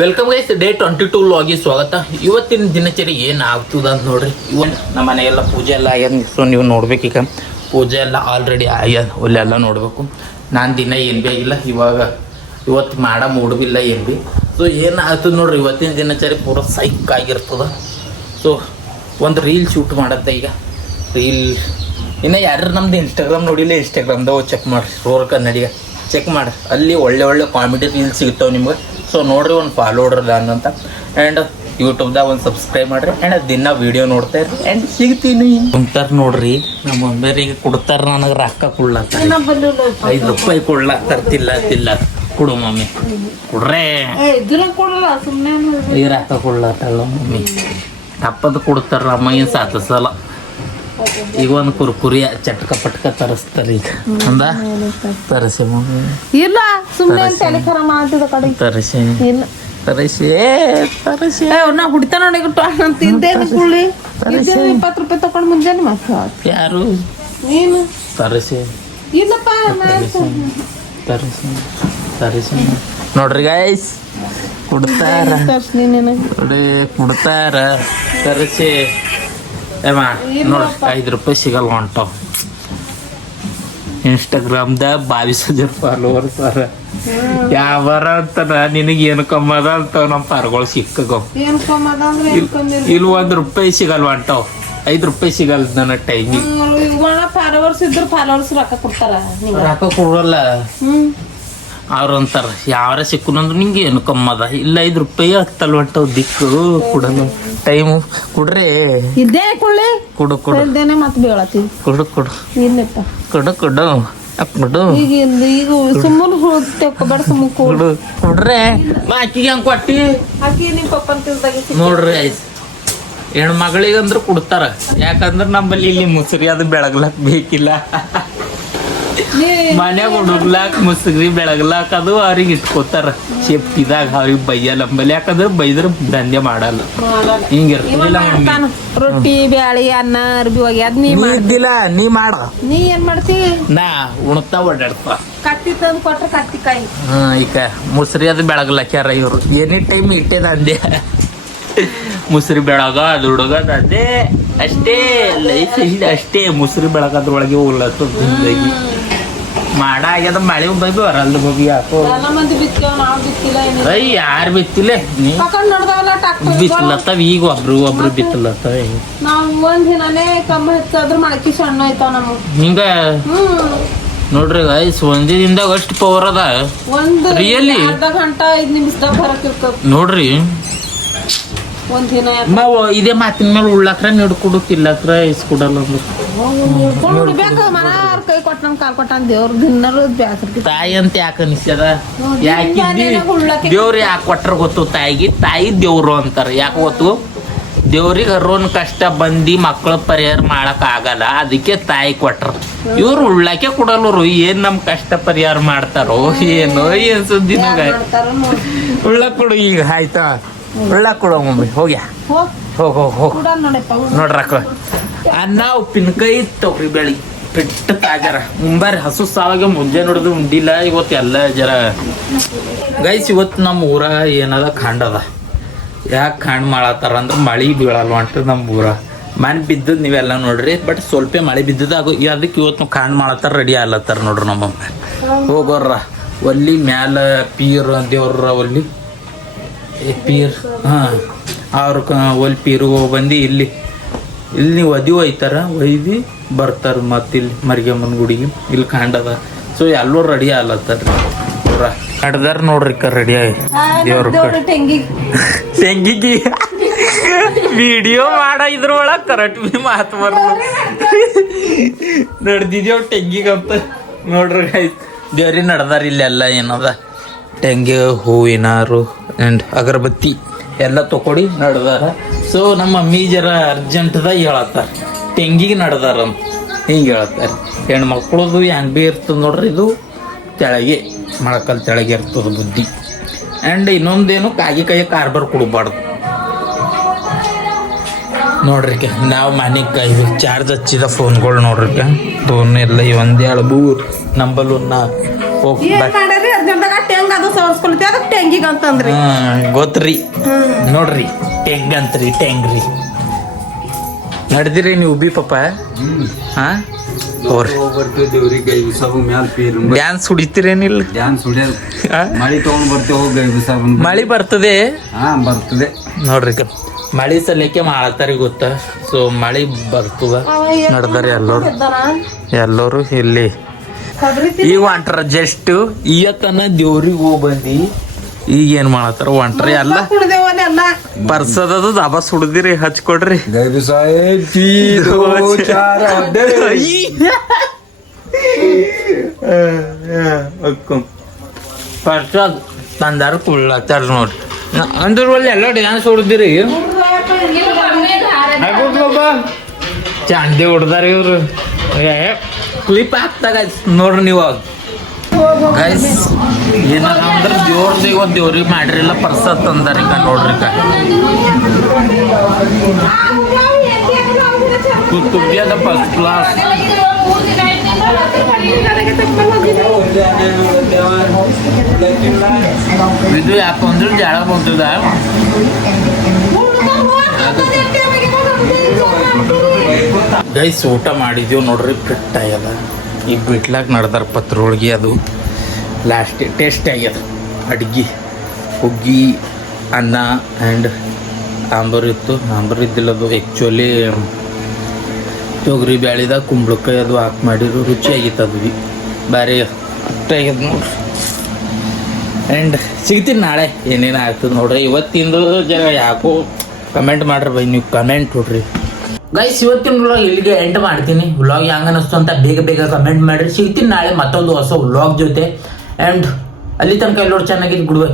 Welcome guys, day 22 ವ್ಲಾಗಿಗೆ ಸ್ವಾಗತ. ಇವತ್ತಿನ ದಿನಚರಿ ಏನು ಆಗ್ತದ ಅಂತ ನೋಡ್ರಿ. ನಮ್ಮ ಮನೆಗೆಲ್ಲ ಪೂಜೆ ಎಲ್ಲ ಆಗ್ಯದ. ಸೊ ನೀವು ನೋಡ್ಬೇಕೀಗ ಪೂಜೆ ಎಲ್ಲ ಆಲ್ರೆಡಿ ಆಗ್ಯದ. ಒಲ್ಲೆಲ್ಲ ನೋಡಬೇಕು. ನಾನು ದಿನ ಏನು ಭೀ ಆಗಿಲ್ಲ. ಇವತ್ತು ಮಾಡ ಮೂಡ್ಬಿಲ್ಲ ಏನು ಭೀ. ಸೊ ಏನು ಆಗ್ತದೆ ನೋಡ್ರಿ, ಇವತ್ತಿನ ದಿನಚರಿ ಪೂರ ಸೈಕ್ ಆಗಿರ್ತದ. ಸೊ ಒಂದು ರೀಲ್ ಶೂಟ್ ಮಾಡತ್ತೆ ಈಗ. ರೀಲ್ ಇನ್ನು ಯಾರು ನಮ್ದು ಇನ್ಸ್ಟಾಗ್ರಾಮ್ ನೋಡಿಲ್ಲ, ಇನ್ಸ್ಟಾಗ್ರಾಮ್ದಾಗ ಚೆಕ್ ಮಾಡಿರಿ. ರೋರ್ ಕನ್ನಡಿಗ ಚೆಕ್ ಮಾಡಿ, ಅಲ್ಲಿ ಒಳ್ಳೆ ಒಳ್ಳೆ ಕಾಮಿಡಿ ರೀಲ್ಸ್ ಸಿಗ್ತಾವೆ ನಿಮ್ಗೆ. ಸೊ ನೋಡ್ರಿ, ಒಂದು ಫಾಲೋ ಹೊಡ್ರಲ್ಲ ಅಂತ. ಆ್ಯಂಡ್ ಯೂಟ್ಯೂಬ್ದಾಗ ಒಂದು ಸಬ್ಸ್ಕ್ರೈಬ್ ಮಾಡಿರಿ. ಆ್ಯಂಡ್ ದಿನ ವೀಡಿಯೋ ನೋಡ್ತಾ ಇರ್ರಿ. ಆ್ಯಂಡ್ ಸಿಗ್ತೀನಿ ಕುಂತಾರ ನೋಡ್ರಿ. ನಮ್ಮ ಮಮ್ಮಿಯರಿಗೆ ಕೊಡ್ತಾರ, ನನಗೆ ರೊಕ್ಕ ಕೊಡ್ಲತ್ತಾರ. 5 ರೂಪಾಯಿ ಕೊಡ್ಲಾತ್ತಾರ. ತಿಲ್ಲ ಕೊಡು ಮಮ್ಮಿ, ಕೊಡ್ರೇ. ಈ ರೊಕ್ಕ ಕೊಡ್ಲತ್ತಲ್ಲ ಮಮ್ಮಿ, ತಪ್ಪದು ಕೊಡ್ತಾರ. ಅಮ್ಮ ಏನು ಸಾಧಿಸಲ್ಲ. ಈಗ ಒಂದು ಕುರ್ಕುರಿ ಚಟ್ಕ ಪಟ್ಕ ತರಿಸ್ತಾರೆ ಈಗ. ಅಂದ ತರಿಸಿ ಇಲ್ಲ, ಸುಮ್ಮನೆ ತರಿಸಿ ನಾ ಹುಡಿತ ನೋಡಿ ತಿಂದೆ 20 ರೂಪಾಯಿ ತಕೊಂಡ್ ಮುಂಜಾನೆ ಮತ್ತೆ ಯಾರು ನೀನು ತರಿಸಿ ಇಲ್ಲಪ್ಪ ತರಿಸಿ ನೋಡ್ರಿ ಗೈಸ್, ಕೊಡ್ತಾರ ನೋಡಿ, ಕೊಡ್ತಾರ ತರಿಸಿ. ನೋಡ್ರಿ 5 ರೂಪಾಯಿ ಸಿಗಲ್ಲ ಹೊಂಟವ್. ಇನ್ಸ್ಟಾಗ್ರಾಮ್ದಾಗ 22,000 ಫಾಲೋವರ್ಸ್ ಅರ. ಯಾವಾರ ಅಂತಾರ ನಿನಗೆ ಏನು ಕಮ್ಮದ ಅಂತ ನಮ್ಮ ಪಾರ್ಗಳು ಸಿಕ್ಕಗೋ. ಇಲ್ಲಿ 1 ರೂಪಾಯಿ ಸಿಗಲ್ಲ ಹೊಂಟವ್. 5 ರೂಪಾಯಿ ಸಿಗಲ್ಲ ನನ್ನ ಟೈಮಿಗೆ. ಫಾಲೋವರ್ಸ್ ಇದ್ರು ಫಾಲೋವರ್ಸ್ ರೊಕ್ಕ ಕೊಡ್ತಾರ, ರೊಕ್ಕ ಕೊಡಲ್ಲ. ಅವ್ರು ಅಂತಾರ ಯಾವಾರ ಸಿಕ್ಕುನಂದ್ರು ನಿಂಗೆ ಏನು ಕಮ್ಮದ. ಇಲ್ಲ 5 ರೂಪಾಯಿ ಹತ್ತಲ್ ಹೊಂಟವ್. ದಿಕ್ಕು ಕೊಡಲ್ಲ, ಟೈಮು ಕೊಡ್ರಿ. ಇದೇ ಕೊಳ್ಳಿ ಕೊಡು ಮತ್ತೆ ಬೀಳತಿ. ಕೊಡು ಇಲ್ಲಪ್ಪ ಕೊಡು ಕೊಡು ಈಗ ಸುಮ್ಮನೆ ತೆಕ್ಕೊಬೇಡ, ಸುಮ್ಮನೆ ಕೊಡ್ರೆ. ಆಕಿಗೆ ಹಂಗೆ ಕೊಟ್ಟಿ ಆಕಿ ನಿಮ್ ಪಪ್ಪನ್ ತಿಳ್ದಾಗ ನೋಡ್ರಿ. ಆಯ್ತು, ಹೆಣ್ಮಗಳಿಗಂದ್ರು ಕೊಡ್ತಾರ. ಯಾಕಂದ್ರೆ ನಮ್ಮಲ್ಲಿ ಇಲ್ಲಿ ಮುಸುರಿ ಅದು ಬೆಳಗ್ಲಕ್ ಬೇಕಿಲ್ಲ. ಮನ್ಯಾಗ ಹುಡುಗ್ಲಾಕ್ ಮುಸುಗ್ರಿ ಬೆಳಗ್ಲಾಕ್ ಅದು ಅವ್ರಿಗೆ ಇಟ್ಕೋತಾರ ಸೇಫ್ಟಿದಾಗ. ಅವ್ರಿಗೆ ಬೈಯಲ್ಲ ಅಂಬಲ್ಲಿ. ಯಾಕಂದ್ರೆ ಬೈದ್ರ ದಂಧೆ ಮಾಡಲ್ಲ. ಹಿಂಗಿರ್ತಿಲ್ಲ. ರೊಟ್ಟಿ ಬ್ಯಾಳಿ ಅನ್ನ ಅರ್ಬಿ ಒಗ್ಯಾದ ನೀ ಇದ್ದಿಲ್ಲ, ನೀ ಮಾಡ. ನೀ ಏನ್ ಮಾಡ್ತಿ? ನಾ ಉಣ್ತಾ ಓಡಾಡ್ತಾ ಕತ್ತಿ ತಂದು ಕೊಟ್ರ ಕತ್ತಿಕಾಯಿ. ಈಗ ಮುಸ್ರಿ ಅದು ಬೆಳಗ್ಲಾಕ್ಯಾರ ಇವ್ರು. ಎನಿ ಟೈಮ್ ಇಟ್ಟೆ ದಂಧೆ. ಮುಸ್ರಿ ಬೆಳಗ ದುಡುಗದ ಅದೇ ಅಷ್ಟೇ ಲೈಫ್. ಅಷ್ಟೇ ಮುಸ್ರಿ ಬೆಳಗದ್ರೊಳಗೆ ಹೋಗ್ಲತ್ತ ಜಿಂದಗಿ. ಮಾಡ ಆಗ್ಯದ. ಮಳೆ ಬೈ ಬರಲ್ಲ ಬಬಿ. ಯಾಕೋ ಯಾರು ಬಿತ್ತಿಲ್ಲ. ನೀ ಬಿತ್ತಲತ್ತವ ಈಗ ಒಬ್ರು ಬಿತ್ತಲತ್ತವ. ಒಂದಿನೇ ಕಮ್ಮಿ ಹೆಚ್ಚಾದ್ರೂ ಮಳಕಿ ಸಣ್ಣ ಆಯ್ತಾವ ನಮಗ್. ಹಿಂಗ ನೋಡ್ರಿ ಗೈಸ್, ಒಂದೇ ದಿನದಾಗ ಅಷ್ಟು ಪವರ್ ಅದ. ರಿಯಲಿ ಅರ್ಧ ಗಂಟೆ 5 ನಿಮಿಷದಾಗ ಬರಕಿರ್ತದ ನೋಡ್ರಿ. ಒಂದಿನ ಇದೇ ಮಾತಿನ ಮೇಲೆ ಉಳ್ಳಾಕ್ರ ನಿಡ್ಕೊಡು, ತಿಲ್ಲಕ್ರ ಇಸ್ಕೊಡಲ್ಲ. ಮನಾರ್ ಕೈ ಕೊಟ್ಟನ್ ಕಾಲ್ ಕೊಟ್ಟನ್ ದೇವ್ರ ದಿನರು ಬ್ಯಾಸರ್. ತಾಯಿ ಅಂತ ಯಾಕೆ ಅನಿಸ್ಯದ? ಯಾಕಿದ್ದಿ ದೇವ್ರು ಯಾಕೆ ಕೊಟ್ರ ಗೊತ್ತು? ತಾಯಿ ದೇವ್ರು ಅಂತಾರ. ಯಾಕೆ ಗೊತ್ತು? ದೇವ್ರಿಗೆ ಹರೋನ್ ಕಷ್ಟ ಬಂದಿ ಮಕ್ಕಳ ಪರಿಹಾರ ಮಾಡಕ್ ಆಗಲ್ಲ, ಅದಕ್ಕೆ ತಾಯಿ ಕೊಟ್ರ. ಇವ್ರು ಉಳ್ಳಾಕೆ ಕೊಡಲ್ರು. ಏನ್ ನಮ್ ಕಷ್ಟ ಪರಿಹಾರ ಮಾಡ್ತಾರೋ ಏನೋ ಏನ್ ಸುದ್ದಿನ. ಉಳ್ಳಾಕ್ ಕೊಡು ಈಗ. ಆಯ್ತಾ, ಉಳ್ಳಾಕ್ ಕೊಡೋ ಮಮ್ಮಿ. ಹೋಗ್ಯಾ ಹೋಗ್ ನೋಡ್ರಕ್ಕ. ಅನ್ನ ಉಪ್ಪಿನಕಾಯಿ ತೊಗರಿ ಬೇಳಿ ಪೆಟ್ಟ ತಾಜಾರ ಮುಂಬಾರಿ. ಹಸು ಸಾವಾಗ ಮುಂಜಾನೆ ನೋಡಿದ್ರು ಉಂಡಿಲ್ಲ. ಇವತ್ತು ಎಲ್ಲ ಜರ ಗೈಸ್, ಇವತ್ತು ನಮ್ಮ ಊರ ಏನದ ಖಂಡ್ ಅದ. ಯಾಕೆ ಖಂಡ್ ಮಾಡತ್ತಾರ ಅಂದ್ರೆ ಮಳೆ ಬೀಳಲ್ವ ಅಂತ ನಮ್ಮ ಊರ. ಮನೆ ಬಿದ್ದದ್ ನೀವೆಲ್ಲ ನೋಡ್ರಿ. ಬಟ್ ಸ್ವಲ್ಪ ಮಳೆ ಬಿದ್ದದ ಅದಕ್ಕೆ ಇವತ್ತು ಖಂಡ್ ಮಾಡತ್ತಾರ, ರೆಡಿ ಆಗ್ಲತ್ತಾರ ನೋಡ್ರಿ. ನಮ್ಮಮ್ಮ ಹೋಗೋರ ಒಲ್ಲಿ ಮ್ಯಾಲ ಪೀರ್ ದೇವ್ರ ಒಲ್ಲಿ ಪೀರ್. ಅವ್ರ ಒಲ್ಲಿ ಪೀರ್ ಬಂದು ಇಲ್ಲಿ ಒದಿ ಒಯ್ತಾರ. ಒಯ್ದು ಬರ್ತಾರ ಮತ್ತೆ ಇಲ್ಲಿ ಮರಿಗಮ್ಮನ ಗುಡಿಗೆ. ಇಲ್ಲಿ ಕಾಂಡದ. ಸೊ ಎಲ್ಲರೂ ರೆಡಿ ಆಗ್ಲತ್ತಾರ. ಕಡ್ದಾರ ನೋಡ್ರಿ ರೆಡಿ ಆಗಿ ದೇವ್ರ ತೆಂಗಿಗೆ ವಿಡಿಯೋ ಮಾಡ. ಇದ್ರೊಳಗ ಕರೆಕ್ಟ್ ಬಿ ಮಾತು ಬರ್ಬೋದು. ನಡ್ದಿದೇವ್ ಟೆಂಗಿಗಂತ ನೋಡ್ರಿ. ದೇವ್ರಿಗೆ ನಡ್ದಾರ. ಇಲ್ಲೆಲ್ಲ ಏನದ ಟೆಂಗಿ ಹೂವಿನಾರು ಆ್ಯಂಡ್ ಅಗರಬತ್ತಿ ಎಲ್ಲ ತಕೊಡಿ ನಡ್ದಾರ. ಸೊ ನಮ್ಮ ಮಮ್ಮಿ ಜರ ಅರ್ಜೆಂಟ್ದಾಗ ಹೇಳತ್ತಾರ ಟೆಂಗಿಗೆ ನಡ್ದಾರ ಅಂತ. ಹಿಂಗೆ ಹೇಳ್ತಾರೆ. ಹೆಣ್ಮಕ್ಳದು ಹೆಂಗೆ ಭೀ ಇರ್ತದೆ ನೋಡ್ರಿ. ಇದು ತೆಳಗೆ ಮೊಳಕಲ್ ತೆಳಗೆ ಇರ್ತದೆ ಬುದ್ಧಿ. ಆ್ಯಂಡ್ ಇನ್ನೊಂದೇನು ಕಾಯಿ ಕಾರ್ಬಾರ್ ಕೊಡಬಾರ್ದು ನೋಡ್ರಿ. ನಾವು ಮನೆಗೆ ಚಾರ್ಜ್ ಹಚ್ಚಿದ ಫೋನ್ಗಳು ನೋಡ್ರಿ. ಫೋನ್ ಎಲ್ಲ 1 2 3 ನಂಬಲ್ 4 ಹೋಗಿ ಜನದಾಗ ಟೆಂಗ್ ಅದು ಸವರ್ಸ್ಕೊಳ್ತಿ ಅದಕ್ಕೆ ಟೆಂಗಿಗ್ ಅಂತಂದ್ರಿ ಗೊತ್ತ್ರಿ ನೋಡ್ರಿ ಟೆಂಗ್ ಅಂತ್ರಿ ಟೆಂಗ್ರಿ ನಡ್ದಿರಿ ನೀವು ಬಿ ಪಾಪ ಹಾ ಬರ್ತೇವೆ ದೇವ್ರಿಗೆ ಗೈ ಬಿಸಾಬ ಮ್ಯಾಲ ಪೀರ್ ಡ್ಯಾನ್ಸ್ ಹೊಡಿತೀರೇನಿಲ್ಲ ಡ್ಯಾನ್ಸ್ ಹೊಡ್ಯಾರ ಮಳಿ ತಗೊಂಡ್ ಬರ್ತೇವೆ ಹೋಗಿ ಗೈ ಬಿಸಾಬ ಮಳಿ ಬರ್ತದೆ ಹಾ ಬರ್ತದೆ ನೋಡ್ರಿ ಮಳಿ ಸಲಕ್ಕೆ ಮಾಡತ್ತಾರಿ ಗೊತ್ತ ಸೊ ಮಳಿ ಬರ್ತದ ನಡ್ದಾರಿ ಎಲ್ಲರೂ ಇಲ್ಲಿ ಈಗ ಹೊಂಟ್ರ ಜಸ್ಟ್ ಈಯತನ ದೇವ್ರಿಗೆ ಹೋಗಿ ಬಂದಿ ಈಗ ಏನ್ ಮಾಡತ್ತಾರ ಹೊಂಟ್ರ ಎಲ್ಲ ಕುಡ್ದೇವಲ್ಲ ಪರ್ಸದದು ದಬ ಸುಡ್ದಿರಿ ಹಚ್ಕೊಡ್ರಿ ಗೈ ಬಿಸಾಬ್ ಪರ್ಸದ್ ತಂದಾರ ಕುಳ್ಳತ್ತಾರ ನೋಡ್ರಿ ಅಂದ್ರ ಒಳ್ಳೆ ಎಲ್ಲ ಡ್ಯಾನ್ಸ್ ಹೊಡ್ದಿರಿ ಚಂಡೆ ಹೊಡ್ದಾರ ಇವ್ರು ಕ್ಲಿಪ್ ಹಾಕ್ತಾಗ ನೋಡ್ರಿ ನೀವು ಗೈಸ್ ಏನಂದ್ರ ದೇವ್ರದ್ದು ದೇವ್ರಿಗೆ ಮಾಡ್ರಿಲ್ಲ ಪರ್ಸತ್ ತಂದಾರ ಈಗ ನೋಡ್ರಿ ಕುತ್ತುಬ್ಬಿಯದ ಫಸ್ಟ್ ಕ್ಲಾಸ್ ಇದು ಯಾಕಂದ್ರೆ ಜಾಳ ಬಂತದ ಗೈಸ್ ಊಟ ಮಾಡಿದೀವಿ ನೋಡ್ರಿ ಫಿಟ್ ಆಗ್ಯದ ಈಗ ಬಿಟ್ಲಾಕ್ ನಡ್ದಾರ ಪತ್ರೊಳಗೆ ಅದು ಲಾಸ್ಟ್ ಟೇಸ್ಟ್ ಆಗ್ಯದ ಅಡ್ಗೆ ಹುಗ್ಗಿ ಅನ್ನ ಆ್ಯಂಡ್ ಆಂಬರ್ ಇತ್ತು ಆಂಬರ್ ಇದ್ದಿಲ್ಲ ಅದು ಆ್ಯಕ್ಚುಲಿ ತೊಗರಿ ಬ್ಯಾಳಿದಾಗ ಕುಂಬಳಕಾಯಿ ಅದು ಹಾಕಿ ಮಾಡಿದ್ರು ರುಚಿ ಆಗಿತ್ತು ಅದು ಭೀ ಭಾರಿ ಅಷ್ಟ ಆಗ್ಯದ ನೋಡ್ರಿ ಆ್ಯಂಡ್ ಸಿಗ್ತೀನಿ ನಾಳೆ ಏನೇನು ಆಗ್ತದೆ ನೋಡ್ರಿ ಇವತ್ತಿಂದು ಜರ ಯಾಕೋ ಕಮೆಂಟ್ ಮಾಡ್ರಿ ಬೈ ನೀವು ಕಮೆಂಟ್ ಕೊಡ್ರಿ ಗೈಸ್ ಇವತ್ತಿನ ವ್ಲಾಗ್ ಇಲ್ಲಿಗೆ ಎಂಡ್ ಮಾಡ್ತೀನಿ ವ್ಲಾಗ್ ಹೆಂಗ ಅನಿಸ್ತು ಅಂತ ಬೇಗ ಬೇಗ ಕಮೆಂಟ್ ಮಾಡಿರಿ ಸಿಗ್ತೀನಿ ನಾಳೆ ಮತ್ತೊಂದು ಹೊಸ ವ್ಲಾಗ್ ಜೊತೆ ಆ್ಯಂಡ್ ಅಲ್ಲಿ ತನಕ ಎಲ್ಲರೂ ಚೆನ್ನಾಗಿದ್ದು ಗುಡ್ ಬೈ.